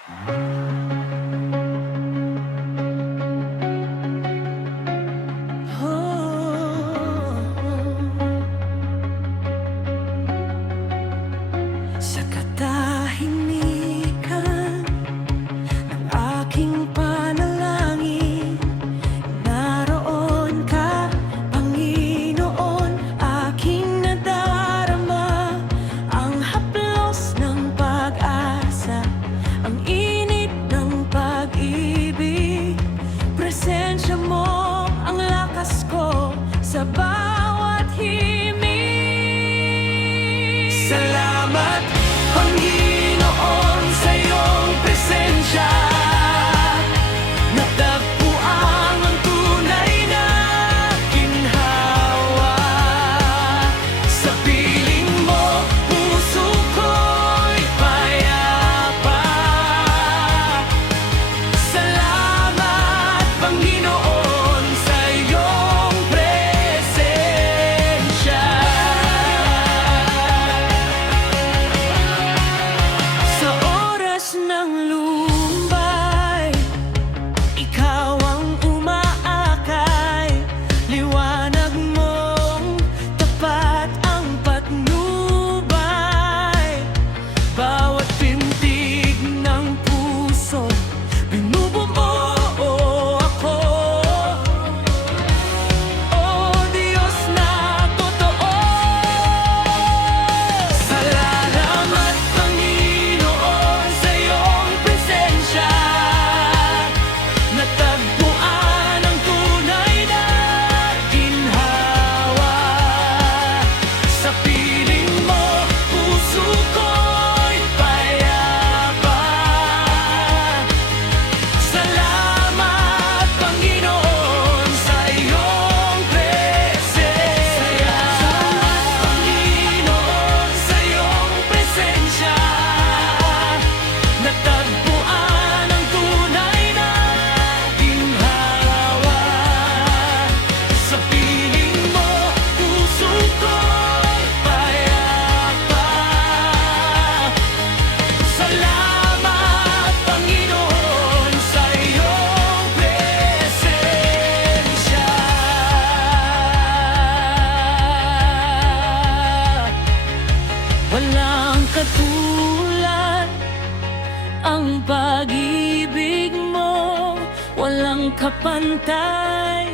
Sa katahimikan ng aking panalangin, naroon ka, Panginoon, aking nadarama ang haplos ng pag-asa, ang init ng pag-ibig. Presensya mo ang lakas ko sa bawat himig. Salamat, Panginoon, sa iyong presensya. Natagpuan ang tunay na ginhawa. Sa piling mo, puso ko'y payapa. Salamat, Panginoon, sa iyong presensya. Sa oras ng lumbay, ikaw ang umaakay. Liwanag mong tapat ang patnubay. Bawat pintig ng puso, binubuo ako. O Diyos na totoo. Salamat, Panginoon, sa iyong presensya. Natagpuan ang tunay na ginhawa. Sa piling mo, puso ko'y payapa. Salamat, Panginoon, sa iyong presensya. Salamat, Panginoon, sa iyong presensya. Natagpuan ang tunay na ginhawa. Sa piling mo, puso ko'y payapa. Salamat, Panginoon, sa iyong presensya. Walang katulad ang pag-ibig mo, walang kapantay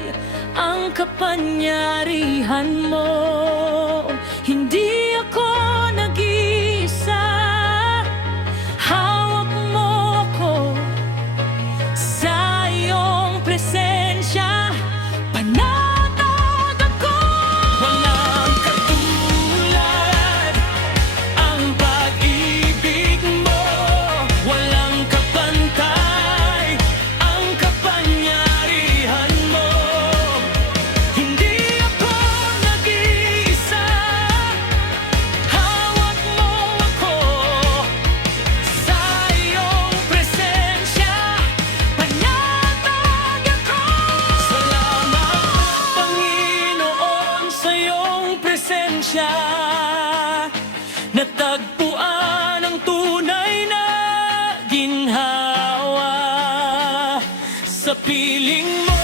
ang kapangyarihan mo. Hindi ako nag-iisa, hawak mo ko sa iyong presensya. Panatag ako. Walang katulad ang pag-ibig mo, walang kapantay ang kapangyarihan mo. Hindi ako nag-iisa, hawak mo ako sa iyong presensya. Panatag ako. Salamat, Panginoon, sa iyong presensya. Natagpuan ang tunay na ginhawa. Sa piling mo,